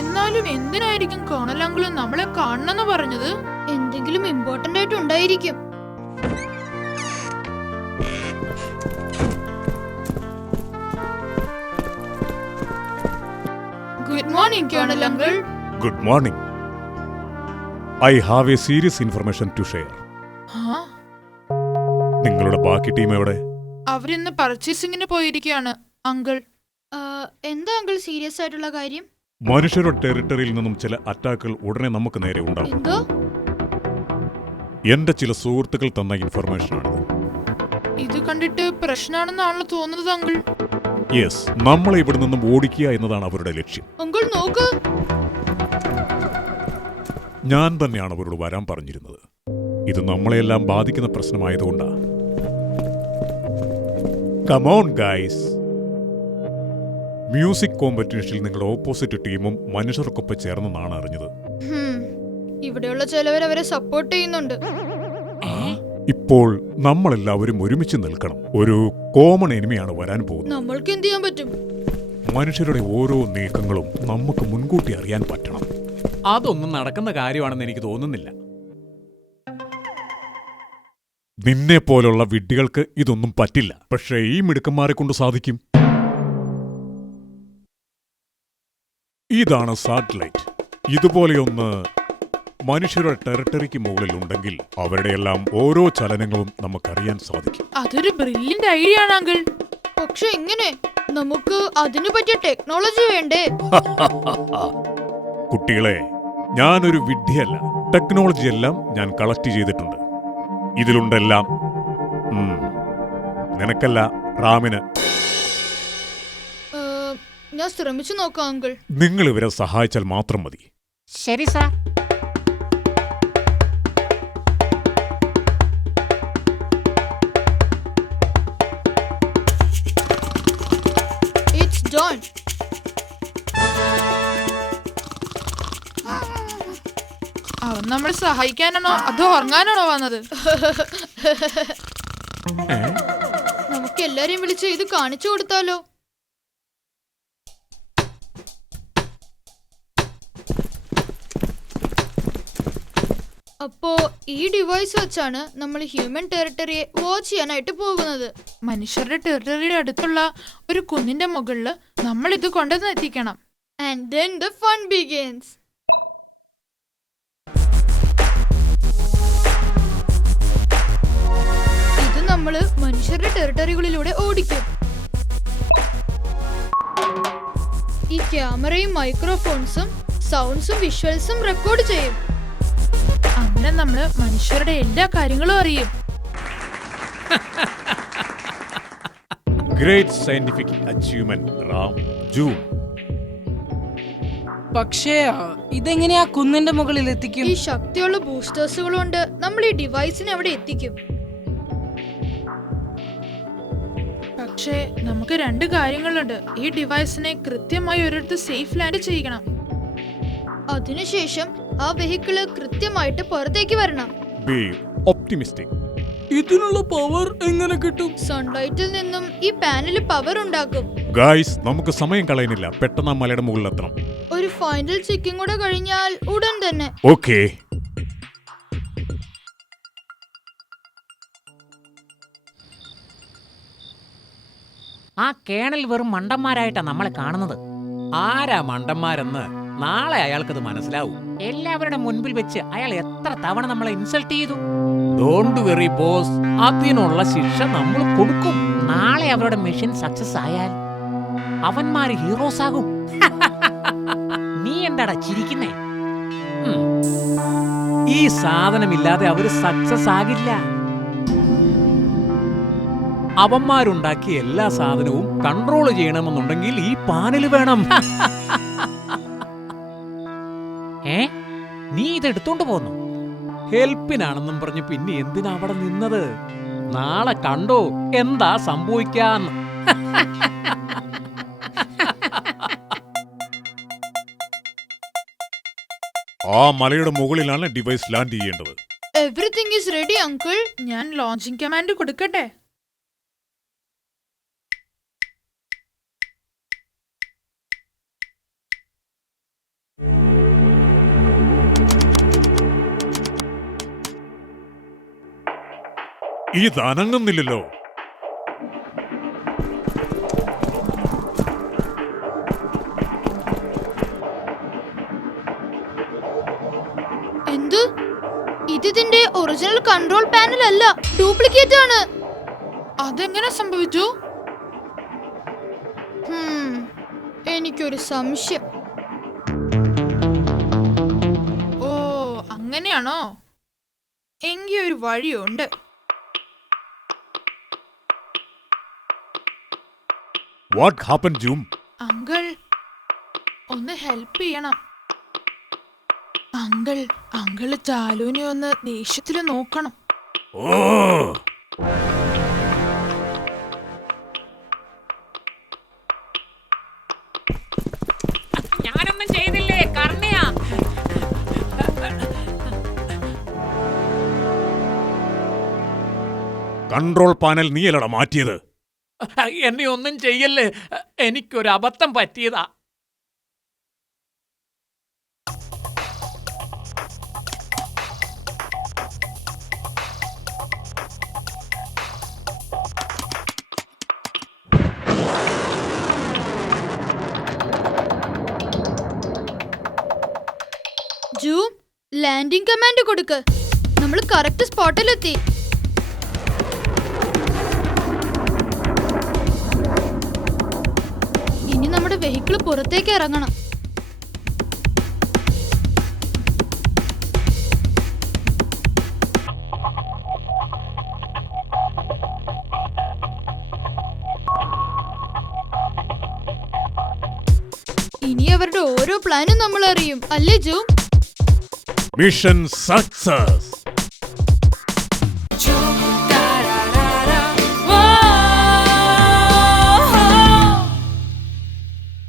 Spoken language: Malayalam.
എന്നാലും എന്തിനായിരിക്കും കേണൽ അങ്കിള് നമ്മളെ കാണണമെന്ന് പറഞ്ഞത്? എന്തെങ്കിലും ഇമ്പോർട്ടന്റ് ആയിട്ട് ഉണ്ടായിരിക്കും. Good morning colonel uncle. Good morning. I have a serious information to share. നിങ്ങളുടെ ബാക്കി ടീം എവിടെ? അവരിന്ന് പർച്ചേസിംഗിന് പോയിരിക്കുകയാണ് അങ്കിൾ. എന്താ അങ്കിൾ സീരിയസ് ആയിട്ടുള്ള കാര്യം? മനുഷ്യരുടെ ടെറിട്ടറിയിൽ നിന്നും ചില അറ്റാക്കുകൾ ഉടനെ നമുക്ക് നേരെ ഉണ്ടാവും. എന്തോ? എന്റെ ചില സുഹൃത്തുക്കൾ തന്ന ഇൻഫർമേഷനാണിത്. ഇത് കണ്ടിട്ട് പ്രശ്നമാണെന്നാണല്ലോ തോന്നുന്നത് അങ്കിൾ. യെസ്, നമ്മളെ ഇവിടെ നിന്നും ഓടിക്കുക എന്നതാണ് അവരുടെ ലക്ഷ്യം. അങ്കിൾ നോക്ക്. ഞാൻ തന്നെയാണ് അവരോട് വരാൻ പറഞ്ഞിരുന്നത്. ഇത് നമ്മളെല്ലാം ബാധിക്കുന്ന പ്രശ്നമായതുകൊണ്ടാ. Come on guys. മ്യൂസിക് കോമ്പറ്റീഷനിൽ നിങ്ങളുടെ ഓപ്പോസിറ്റ് ടീമും മനുഷ്യർക്കൊപ്പം ചേർന്നെന്നാണ് അറിഞ്ഞത്. ഇവിടെയുള്ള ചിലവർ അവരെ സപ്പോർട്ട് ചെയ്യുന്നുണ്ട്. ഇപ്പോൾ നമ്മളെല്ലാവരും ഒരുമിച്ച് നിൽക്കണം. ഒരു കോമൺ എനിമിയാണ് വരാൻ പോകുന്നത്. നമ്മൾക്ക് എന്ത് ചെയ്യാൻ പറ്റും? മനുഷ്യരുടെ ഓരോ നീക്കങ്ങളും നമുക്ക് മുൻകൂട്ടി അറിയാൻ പറ്റണം. അതൊന്നും നടക്കുന്ന കാര്യമാണെന്ന് എനിക്ക് തോന്നുന്നില്ല. നിന്നെ പോലുള്ള വിഡ്ഢികൾക്ക് ഇതൊന്നും പറ്റില്ല. പക്ഷേ ഈ മിടുക്കന്മാരെ കൊണ്ട് സാധിക്കും. ഇതാണ് സാറ്റലൈറ്റ്. ഇതുപോലെയൊന്ന് മനുഷ്യരുടെ ടെറിട്ടറിക്ക് മുകളിൽ ഉണ്ടെങ്കിൽ അവരുടെയെല്ലാം ഓരോ ചലനങ്ങളും നമുക്കറിയാൻ സാധിക്കും. അതൊരു ബ്രില്യന്റ് ഐഡിയ ആണ് അങ്കിൾ. പക്ഷെ എങ്ങനെ? നമുക്ക് അതിനു പറ്റിയ ടെക്നോളജി വേണ്ടേ? കുട്ടികളെ, ഞാനൊരു വിഡ്ഢിയല്ല. ടെക്നോളജി എല്ലാം ഞാൻ കളക്ട് ചെയ്തിട്ടുണ്ട്. ഇതിലുണ്ടെല്ലാം. നിനക്കല്ല, റാമിന്. ഞാൻ ശ്രമിച്ചു നോക്കാം അങ്കിൾ. നിങ്ങൾ ഇവരെ സഹായിച്ചാൽ മാത്രം മതി. ശരി സാർ. It's done. അവൻ നമ്മൾ സഹായിക്കാനാണോ അതോ ഉറങ്ങാനാണോ വന്നത്? നമുക്ക് എല്ലാരെയും വിളിച്ച് ഇത് കാണിച്ചു കൊടുത്താലോ? അപ്പോ ഈ ഡിവൈസ് വെച്ചാണ് നമ്മൾ ഹ്യൂമൻ ടെറിട്ടറിയെ വാച്ച് ചെയ്യാനായിട്ട് പോകുന്നത്. മനുഷ്യരുടെ ടെറിട്ടറിയുടെ അടുത്തുള്ള ഒരു കുന്നിന്റെ മുകളിൽ നമ്മൾ ഇത് കൊണ്ടുവന്ന് എത്തിക്കണം. And then the fun begins. ഇത് നമ്മള് മനുഷ്യരുടെ ടെറിട്ടറികളിലൂടെ ഓടിക്കും. ഈ ക്യാമറയും മൈക്രോഫോൺസും സൗണ്ട്സും വിഷ്വൽസും റെക്കോർഡ് ചെയ്യും. അങ്ങനെ നമ്മള് മനുഷ്യരുടെ എല്ലാ കാര്യങ്ങളും അറിയും. Great scientific achievement Ram June. പക്ഷേ ഇതെങ്ങനെയാ കുന്നിന്റെ മുകളിൽ എത്തിക്കും? ഈ ശക്തിയുള്ള ബൂസ്റ്റേഴ്സുകൾ കൊണ്ട് നമ്മൾ ഈ ഡിവൈസിനെ അവിടെ എത്തിക്കും. പക്ഷേ നമുക്ക് രണ്ട് കാര്യങ്ങളുണ്ട്. ഈ ഡിവൈസിനെ കൃത്യമായി ഒരിടത്ത് സേഫ് ലാൻഡ് ചെയ്യണം. അതിനുശേഷം ആ വെഹിക്കിള് കൃത്യമായിട്ട് പുറത്തേക്ക് വരണം. B optimistic. ഇതിനുള്ള പവർ എങ്ങനെ കിട്ടും? സൺലൈറ്റിൽ നിന്നും ഈ പാനൽ പവർ ഉണ്ടാക്കും. ഗായ്സ്, നമുക്ക് സമയം കളയുന്നില്ല. പെട്ടെന്ന് ആ മലയുടെ മുകളിൽ എത്തണം. ഒരു ഫൈനൽ ചെക്കിംഗ് കൂടെ കഴിഞ്ഞാൽ ഉടൻ തന്നെ. ഓക്കേ. ആ കേണൽ വെറും മണ്ടന്മാരായിട്ടാ നമ്മളെ കാണുന്നത്. ആരാ മണ്ടന്മാരെന്ന് നാളെ അയാൾക്കത് മനസ്സിലാവും. എല്ലാവരുടെ മുൻപിൽ വെച്ച് അയാൾ എത്ര തവണ നമ്മളെ ഇൻസൾട്ട് ചെയ്തു. ഡോണ്ട് വെറി ബോസ്, അതിനുള്ള ശിക്ഷ നമ്മൾ കൊടുക്കും. നാളെ അവരുടെ മിഷൻ സക്സസ് ആയാൽ അവന്മാര് ഹീറോസ് ആകും. നീ എന്താടാ ചിരിക്കുന്നേ? ഈ സാധനമില്ലാതെ അവര് സക്സസ് ആകില്ല. അവന്മാരുണ്ടാക്കിയ എല്ലാ സാധനവും കൺട്രോൾ ചെയ്യണമെന്നുണ്ടെങ്കിൽ ഈ പാനല് വേണം. നീ ഇത് എടുത്തോണ്ട് പോന്നു? ഹെൽപ്പിനാണെന്നും പറഞ്ഞ് പിന്നെ എന്തിനാ അവിടെ നിന്നത്? നാളെ കണ്ടോ എന്താ സംഭവിക്കാന്ന്. ആ മലയുടെ മുകളിലാണ് ഡിവൈസ് ലാൻഡ് ചെയ്യേണ്ടത്. Everything is ready uncle. ഞാൻ ലോഞ്ചിങ് കമാൻഡ് കൊടുക്കട്ടെ? ഇതനങ്ങുന്നില്ലല്ലോ. എന്ത്? ഇതിന്റെ ഒറിജിനൽ കൺട്രോൾ പാനൽ അല്ല, ഡ്യൂപ്ലിക്കേറ്റ് ആണ്. അതെങ്ങനെ സംഭവിച്ചു? എനിക്കൊരു സംശയം. ഓ, അങ്ങനെയാണോ? എങ്കിൽ ഒരു വഴിയുണ്ട്. What happen zoom? അങ്കിൾ, ഒന്ന് ഹെൽപ്പ് ചെയ്യണം. അങ്കിള് ചാലുവിനെ ഒന്ന് ദേഷ്യത്തില് നോക്കണം. ഓ, ഞാനൊന്നും ചെയ്തില്ലേ കർണയാ. കൺട്രോൾ പാനൽ നീയല്ലടാ മാറ്റിയത്. എന്നെ ഒന്നും ചെയ്യല്ലേ, എനിക്കൊരു അബദ്ധം പറ്റിയതാ. ജൂം, ലാൻഡിംഗ് കമാൻഡ് കൊടുക്ക്. നമ്മൾ കറക്റ്റ് സ്പോട്ടിലെത്തി. ഇനി നമ്മുടെ വെഹിക്കിൾ പുറത്തേക്ക് ഇറങ്ങണം. ഇനി അവരുടെ ഓരോ പ്ലാനും നമ്മൾ അറിയും, അല്ലേ ജൂം? Mission success.